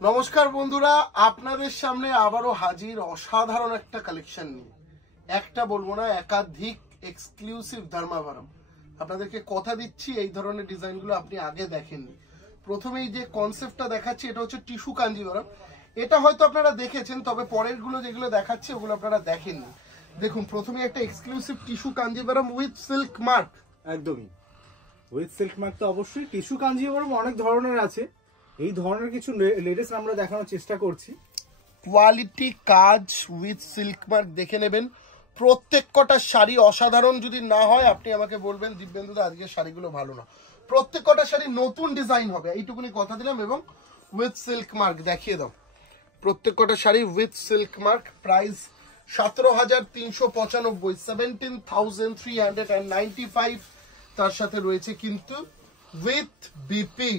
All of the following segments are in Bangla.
নমস্কার বন্ধুরা, আপনাদের সামনে আবারও হাজির অসাধারণ একটা কালেকশন নিয়ে। একটা বলবো না, একাধিক এক্সক্লুসিভ ধর্মাবরম। আপনাদেরকে কথা দিচ্ছি, এই ধরনের ডিজাইনগুলো আপনি আগে দেখেননি। প্রথমেই যে কনসেপ্টটা দেখাচ্ছি এটা হচ্ছে টিস্যু কাঞ্জিভারম। এটা হয়তো আপনারা দেখেছেন, তবে পরের গুলো যেগুলো দেখাচ্ছি ওগুলো আপনারা দেখেননি। দেখুন, প্রথমে একটা exclusive tissue Kanjivaram with silk mark. একদমই উইথ সিল্ক মার্ক। তো অবশ্যই টিস্যু কাঞ্জিভারম অনেক ধরনের আছে, এই ধরনের কিছু লেটেস্ট আমরা দেখানোর চেষ্টা করছি। কোয়ালিটি কাজ উইথ সিল্ক মার্ক দেখে নেবেন। প্রত্যেক কটা শাড়ি অসাধারণ যদি না হয় আপনি আমাকে বলবেন দিব্যেন্দুদা আজকের শাড়িগুলো ভালো না। প্রত্যেক কটা শাড়ি নতুন ডিজাইন হবে, এইটুকুনি কথা দিলাম। এবং উইথ সিল্ক মার্ক দেখিয়ে দাও। প্রত্যেক কটা sari with silk mark. Price 17,395, 17,395। তার সাথে রয়েছে কিন্তু উইথ বিপি।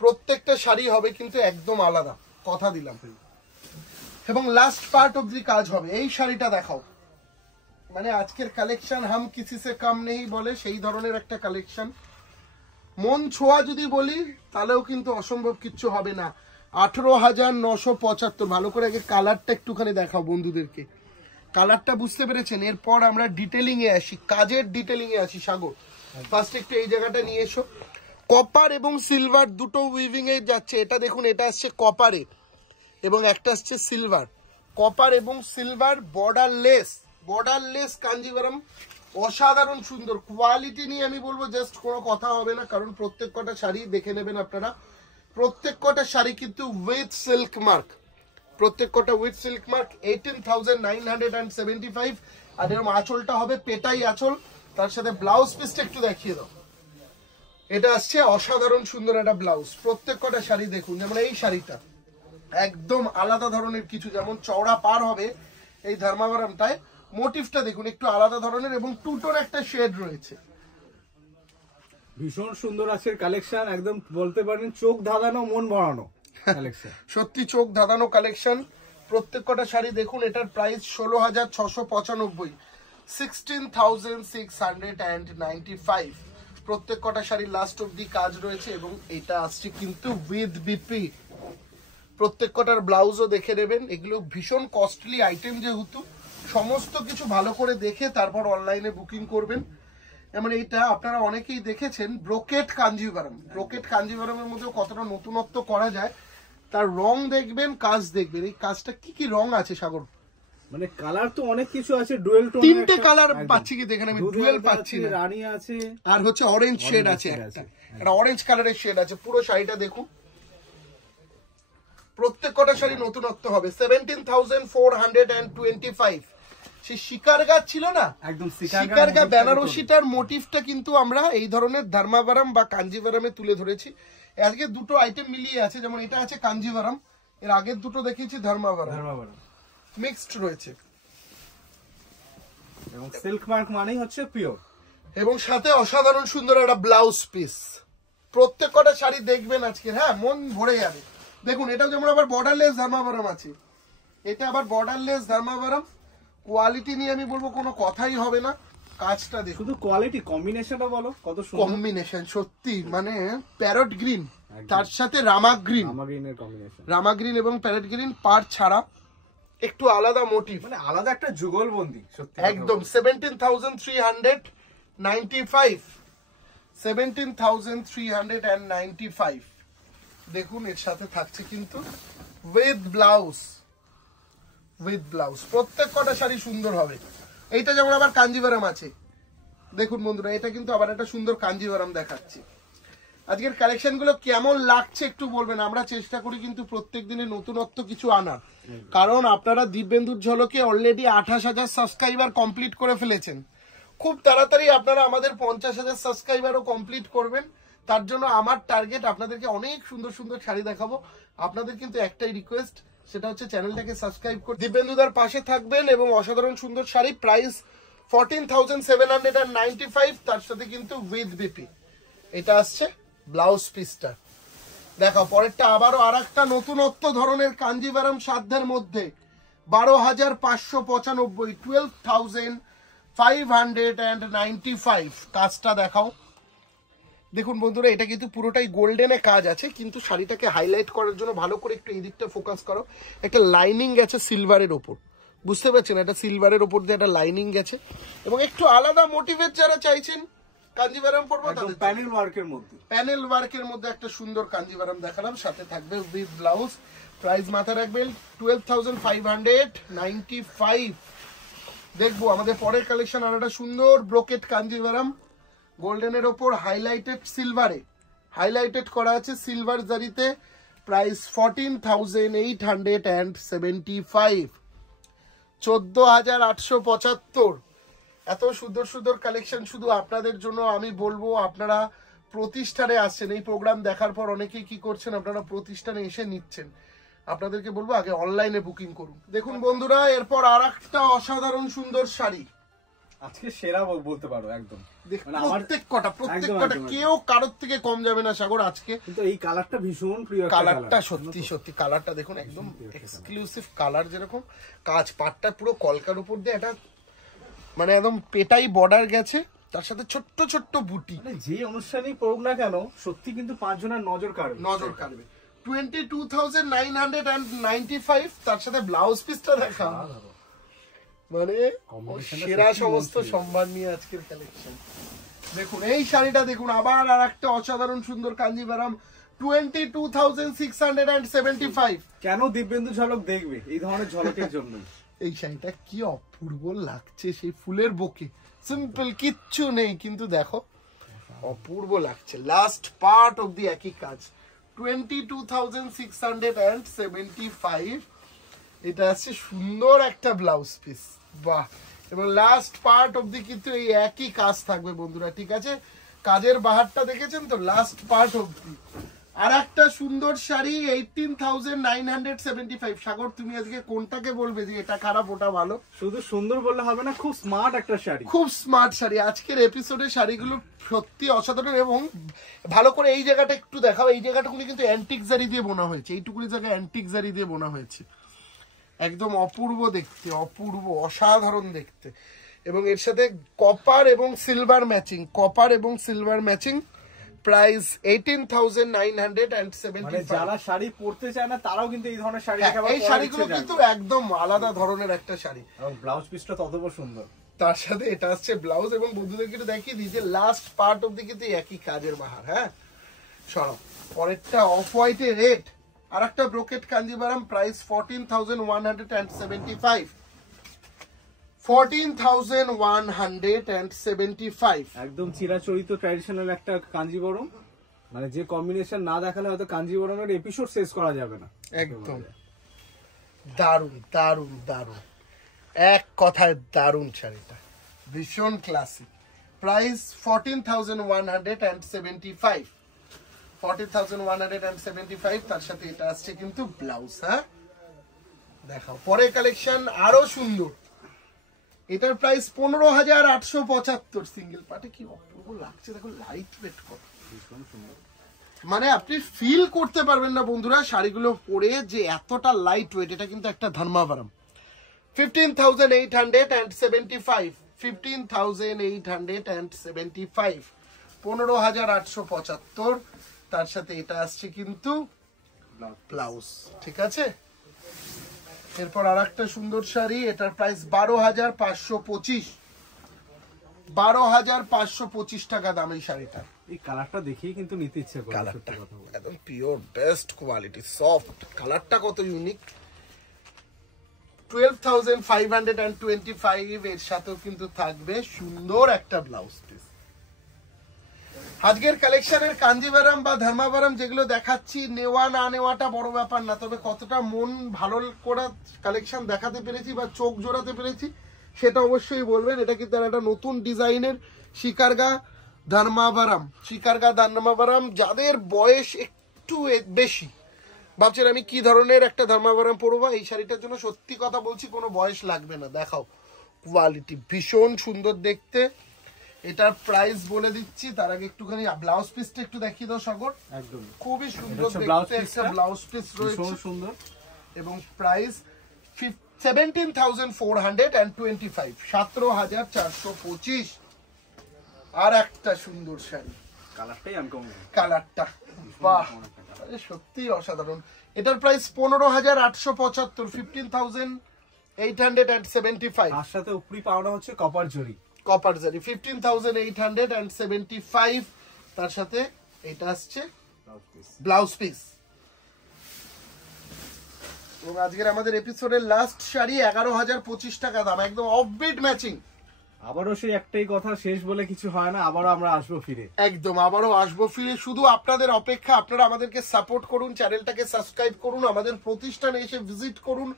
প্রত্যেকটা শাড়ি হবে কিন্তু একদম আলাদা, কথা দিলাম। এবং লাস্ট পার্ট অব দি কাজ হবে। এই শাড়িটা দেখাও, মানে আজকের কালেকশন হাম কিসি সে কাম নেই বলে সেই ধরনের একটা কালেকশন। মন ছোঁয়া যদি বলি তাহলেও কিন্তু অসম্ভব কিচ্ছু হবে না। 18,975। ভালো করে আগে কালারটা একটুখানি দেখাও বন্ধুদেরকে। কালারটা বুঝতে পেরেছেন? এরপর আমরা ডিটেলিং এ আসি, কাজের ডিটেলিং এ আসি। সাগর, ফার্স্ট একটু এই জায়গাটা নিয়ে এসো। কপার এবং সিলভার দুটো উইভিং এ যাচ্ছে। এটা দেখুন, এটা আসছে কপারে এবং একটা আসছে সিলভার। কপার এবং সিলভার বর্ডারলেস কাঞ্জিভারম। অসাধারণ সুন্দর কোয়ালিটি নিয়ে আমি বলবো জাস্ট কোনো কথা হবে না, কারণ প্রত্যেক কটা শাড়ি দেখে নেবেন আপনারা। প্রত্যেক কটা শাড়ি কিন্তু উইথ সিল্ক মার্ক। প্রত্যেক কটা উইথ সিল্ক মার্ক। 18,975। আর এরকম আঁচলটা হবে পেটাই আঁচল। তার সাথে ব্লাউজ পিসটা একটু দেখিয়ে দাও। এটা আসছে অসাধারণ সুন্দর একটা ব্লাউজ। প্রত্যেক কটা শাড়ি দেখুন, যেমন এই শাড়িটা একদম আলাদা ধরনের কিছু, যেমন চওড়া পার হবে এই ধর্মাবরমটায়। মোটিভটা দেখুন একটু আলাদা ধরনের এবং টুটোর একটা শেড রয়েছে। ভীষণ সুন্দর আছে কালেকশন, একদম বলতে পারেন চোখ ধাঁধানো মন ভরানো কালেকশন। সত্যি চোখ ধাঁধানো কালেকশন। প্রত্যেক কটা শাড়ি দেখুন। এটার প্রাইস 16,695, 16,695। প্রত্যেক কটা শাড়ি লাস্ট অব্দি কাজ রয়েছে এবং এটা আসছে কিন্তু উইথ বিপি। প্রত্যেক কটার ব্লাউজও দেখে নেবেন। এগুলো ভীষণ কস্টলি আইটেম, যেহেতু সমস্ত কিছু ভালো করে দেখে তারপর অনলাইনে বুকিং করবেন। যেমন এইটা আপনারা অনেকেই দেখেছেন ব্রোকেট কাঞ্জিভারম। ব্রোকেট কাঞ্জিভারমের মধ্যেও কতটা নতুনত্ব করা যায়, তার রং দেখবেন, কাজ দেখবেন। এই কাজটা কি কি রং আছে সাগর? মানে কালার তো অনেক কিছু আছে, ডুয়েল টোন, তিনটে কালার পাচ্ছি কি দেখেন? আমি ডুয়েল পাচ্ছি না। রানী আছে আর হচ্ছে অরেঞ্জ শেড আছে, একটা অরেঞ্জ কালারের শেড আছে। পুরো শাড়িটা দেখুন। প্রত্যেক কটা শাড়ি নতুনত্ব হবে। 17,425। সেই শিকারগা ছিল না, একদম শিকারগা বেনারসিটার মোটিভটা কিন্তু আমরা এই ধরনের ধর্মাবরম বা কাঞ্জিভারমে তুলে ধরেছি। আজকে দুটো আইটেম মিলিয়ে আছে, যেমন এটা আছে কাঞ্জিভারম, এর আগের দুটো দেখিয়েছি ধর্মাবরম, মিক্সড রয়েছে। এবং সিল্ক মার্ক মানেই হচ্ছে পিওর। এবং সাথে অসাধারণ সুন্দর একটা ব্লাউজ পিস। প্রত্যেক কটা শাড়ি দেখবেন আজকে, হ্যাঁ মন ভরে যাবে। দেখুন, এটা যেমন আবার বর্ডারলেস ধর্মাবরম আছে, এটা আবার বর্ডারলেস ধর্মাবরম। কোয়ালিটি নিয়ে আমি বলবো কোনো কথাই হবে না। কাজটা দেখুন, শুধু কোয়ালিটি, কম্বিনেশনটা বলো কত সুন্দর কম্বিনেশন। সত্যি মানে প্যারট গ্রিন তার সাথে রামা গ্রিন, রামাগ্রিনের কম্বিনেশন। রামা গ্রিন এবং প্যারট গ্রিন পার ছাড়া একটু আলাদা মোটিভ, মানে আলাদা একটা যুগলবন্দি সত্যি একদম। 17,395, 17,395। দেখুন, এর সাথে থাকছে কিন্তু উইথ ব্লাউজ। প্রত্যেক কটা শাড়ি সুন্দর হবে। এইটা যেমন আবার কাঞ্জিভারম আছে, দেখুন বন্ধুরা, এটা কিন্তু আবার একটা সুন্দর কাঞ্জিভারম দেখাচ্ছি। আজকের কালেকশন গুলো কেমন লাগছে একটু বলবেন। আমরা চেষ্টা করি কিন্তু প্রত্যেক দিনে নতুনত্ব কিছু আনার, কারণ আপনারা দিব্যেন্দুর ঝলকে অলরেডি 28,000 সাবস্ক্রাইবার কমপ্লিট করে ফেলেছেন। খুব তাড়াতাড়ি আপনারা আমাদের 50,000 সাবস্ক্রাইবারও কমপ্লিট করবেন। তার জন্য আমার টার্গেট আপনাদেরকে অনেক সুন্দর সুন্দর শাড়ি দেখাবো। আপনাদের কিন্তু একটাই রিকোয়েস্ট, সেটা হচ্ছে চ্যানেলটাকে সাবস্ক্রাইব করে দিব্যেন্দুদার পাশে থাকবেন। এবং অসাধারণ সুন্দর শাড়ি, প্রাইস 14,795, তার সাথে কিন্তু উইথ বিপি। এটা আসছে ব্লাউজ পিসটা। দেখো পরেরটা আবারও আর একটা নতুনত্ব ধরনের কাঞ্জিভারম সাধ্যের মধ্যে। 12,595, 12,595। কাজটা দেখাও, দেখুন বন্ধুরা, এটা কিন্তু পুরোটাই গোল্ডেনে কাজ আছে, কিন্তু শাড়িটাকে হাইলাইট করার জন্য ভালো করে একটু এই দিকটা ফোকাস করো। একটা লাইনিং গেছে সিলভারের ওপর, বুঝতে পারছেন? এটা সিলভারের ওপর দিয়ে একটা লাইনিং গেছে, এবং একটু আলাদা মোটিভের যারা চাইছেন কাঞ্জিভারাম পরবো তাদের প্যানেল ওয়ার্কের মধ্যে, প্যানেল ওয়ার্কের মধ্যে একটা সুন্দর কাঞ্জিভারাম দেখালাম, সাথে থাকবে উইথ ব্লাউজ। প্রাইস মাথায় রাখবেন 12,595। দেখবো আমাদের পরের কালেকশন আর একটা সুন্দর ব্রোকেট কাঞ্জিভারাম, গোল্ডেনের ওপর হাইলাইটেড সিলভারে, হাইলাইটেড করা আছে সিলভার জারিতে। প্রাইস 14,875, 14,875। এত সুন্দর সুন্দর কালেকশন শুধু আপনাদের জন্য। আমি বলবো আপনারা প্রতিষ্ঠানে আসছেন, এই প্রোগ্রাম দেখার পর অনেকেই কি করছেন, আপনারা প্রতিষ্ঠানে এসে নিচ্ছেন। আপনাদেরকে বলবো আগে অনলাইনে বুকিং করুন। দেখুন বন্ধুরা, এরপর আর একটা অসাধারণ সুন্দর শাড়ি, আজকে সেরা বলতে পারো একদম। প্রত্যেকটা কেউ কারোর থেকে কম যাবে না সাগর আজকে। কিন্তু এই কালারটা ভীষণ প্রিয়, কালারটা সত্যি সত্যি কালারটা দেখুন, একদম এক্সক্লুসিভ কালার, যেরকম কাজ পাটটা পুরো কলকার উপর দিয়ে এটা মানে একদম পেটাই বর্ডার গেছে, তার সাথে ছোট্ট ছোট্ট বুটি। যে অনুষ্ঠানই পড়ুক না কেন সত্যি কিন্তু 5 জনের নজর কাড়বে। 22,995, তার সাথে ব্লাউজ পিসটা দেখা, মানে সেরা সমস্ত সম্মান নিয়ে আজকের কালেকশন। দেখুন এই শাড়িটা দেখুন, আবার আর একটা অসাধারণ সুন্দর কাঞ্জিভারাম, 22,675। কেন দিব্যেন্দু ঝলক দেখবে এই ধরনের ঝলকের জন্য? এই শাড়িটা কি অপূর্ব লাগছে, সেই ফুলের বুকে, সিম্পল কিচ্ছু নেই, কিন্তু দেখো অপূর্ব লাগছে। লাস্ট পার্ট অব দি একই কাজ, 22,675। এটা আছে সুন্দর একটা ব্লাউজ পিস, বাহ। এবং লাস্ট পার্ট অবধি কিন্তু এই একই কাজ থাকবে বন্ধুরা, ঠিক আছে? কাজের বাহারটা দেখেছেন তো, লাস্ট পার্ট অবধি। আর একটা সুন্দর শাড়ি 18,975। সাগর তুমি আজকে কোনটাকে বলবে যে এটা খারাপ ওটা ভালো? শুধু সুন্দর বললে হবে না, খুব স্মার্ট একটা শাড়ি, খুব স্মার্ট শাড়ি। আজকের এপিসোডে শাড়িগুলো সত্যি অসাধারণ। এবং ভালো করে এই জায়গাটা একটু দেখাও, এই জায়গাটুকুনি কিন্তু অ্যান্টিক জারি দিয়ে বোনা হয়েছে, এইটুকুনি জায়গায় অ্যান্টিক জারি দিয়ে বোনা হয়েছে, একদম অপূর্ব দেখতে, অপূর্ব অসাধারণ দেখতে। এবং এর সাথে কপার এবং সিলভার ম্যাচিং, কপার এবং সিলভার ম্যাচিং। প্রাইস 18,975। যারা শাড়ি পরতে চায় না তারাও কিন্তু এই ধরনের শাড়ি এই শাড়িগুলো কিন্তু একদম আলাদা ধরনের একটা শাড়ি, এবং ব্লাউজ পিসটা ততটা সুন্দর। তার সাথে এটা আসছে ব্লাউজ। এবং বন্ধুদেরকে একটু দেখিয়ে দিই যে লাস্ট পার্ট অব্দি কিন্তু একই কাজের বাহার। হ্যাঁ সরব, পরেরটা অফ হোয়াইটে রেড, আর একটা ব্রোকেট কাঞ্জিভারাম, প্রাইস 14,175, 14,175। একদম চিরাচরিত ট্র্যাডিশনাল একটা কাঞ্জিবরম, মানে যে কম্বিনেশন না দেখালে হয়তো কাঞ্জিবরমের এপিসোড শেষ করা যাবে না। একদম দারুন দারুন দারুন, এক কথায় দারুন শাড়িটা, ভীষণ ক্লাসিক। প্রাইস 14,175, 14,175। তার সাথে এটা আসছে কিন্তু ব্লাউজ। হ্যাঁ দেখাও পরের কালেকশন, আরো সুন্দর। এটার প্রাইস 15,875। সিঙ্গেল পার্টে কি অপূর্ব লাগছে, দেখো লাইট ওয়েট কত সুন্দর, মানে আপনি ফিল করতে পারবেন না বন্ধুরা শাড়িগুলো পরে যে এতটা লাইট ওয়েট। এটা কিন্তু একটা ধর্মাভারাম, 15,875, 15,875, 15,875। তার সাথে এটা আসছে কিন্তু ব্লাউজ, ঠিক আছে? এরপর আর একটা সুন্দর শাড়ি, এটার প্রাইস 12,525, 12,525 টাকা দাম এই শাড়িটা। এই কালারটা দেখেই কিন্তু নিতে ইচ্ছে করে, কালারটা একদম পিওর বেস্ট কোয়ালিটি, সফট কালারটা কত ইউনিক। 12,525 এর সাথেও কিন্তু থাকবে সুন্দর একটা ব্লাউজ পিস। আজকের কালেকশনের কাঞ্জিভারাম বা ধর্মাভারাম যেগুলো দেখাচ্ছি, নেওয়া না নেওয়াটা বড় ব্যাপার না, তবে কতটা মন ভালো করা কালেকশন দেখাতে পেরেছি বা চোখ জোড়াতে পেরেছি সেটা অবশ্যই বলবেন। এটা কিন্তু একটা নতুন ডিজাইনের শিকারগা ধর্মাভারাম, শিকারগা ধর্মাভারাম। যাদের বয়স একটু বেশি ভাবছেন আমি কি ধরনের একটা ধর্মাভারাম পরবো, এই শাড়িটার জন্য সত্যি কথা বলছি কোনো বয়স লাগবে না। দেখাও কোয়ালিটি ভীষণ সুন্দর দেখতে। এটার প্রাইস বলে দিচ্ছি, তার আগে একটুখানি ব্লাউজ পিসটা একটু দেখিয়ে দাও সাগর। একদম খুবই সুন্দর দেখতে একটা ব্লাউজ পিস রয়েছে, সুন্দর। এবং প্রাইস 17,425, 17,425। আর একটা সুন্দর শাড়ি, কালারটাই আনকমন। কালারটা বাহ, আরে সত্যি অসাধারণ। এটার প্রাইস 15,875, 15,875। তার সাথে উপরি পাওনা হচ্ছে কপার জরি। কপার জারি 15,875। তার সাথে এটা আসছে ব্লাউজ পিস। এবং আজকের আমাদের এপিসোডের লাস্ট শাড়ি 11,025 টাকা দাম, একদম অফবিট ম্যাচিং। আবারও সেই একটাই কথা, শেষ বলে কিছু হয় না, আবারও আমরা আসবো ফিরে। একদম আবারও আসবো ফিরে, শুধু আপনাদের অপেক্ষা। আপনারা আমাদেরকে সাপোর্ট করুন, চ্যানেলটাকে সাবস্ক্রাইব করুন, আমাদের প্রতিষ্ঠানে এসে ভিজিট করুন।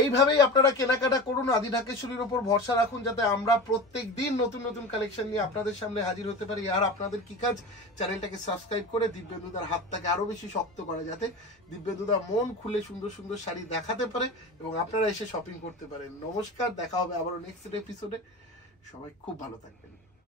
এইভাবেই আপনারা কেনাকাটা করুন। আদি ঢাকেশ্বরীর ওপর ভরসা রাখুন, যাতে আমরা প্রত্যেক দিন নতুন নতুন কালেকশন নিয়ে আপনাদের সামনে হাজির হতে পারি। আর আপনাদের কি কাজ, চ্যানেলটাকে সাবস্ক্রাইব করে দিব্যেন্দুদার হাতটাকে আরো বেশি শক্ত করা, যাতে দিব্যেন্দুদা মন খুলে সুন্দর সুন্দর শাড়ি দেখাতে পারে এবং আপনারা এসে শপিং করতে পারেন। নমস্কার, দেখা হবে আবারও নেক্সট এপিসোডে। সবাই খুব ভালো থাকবেন।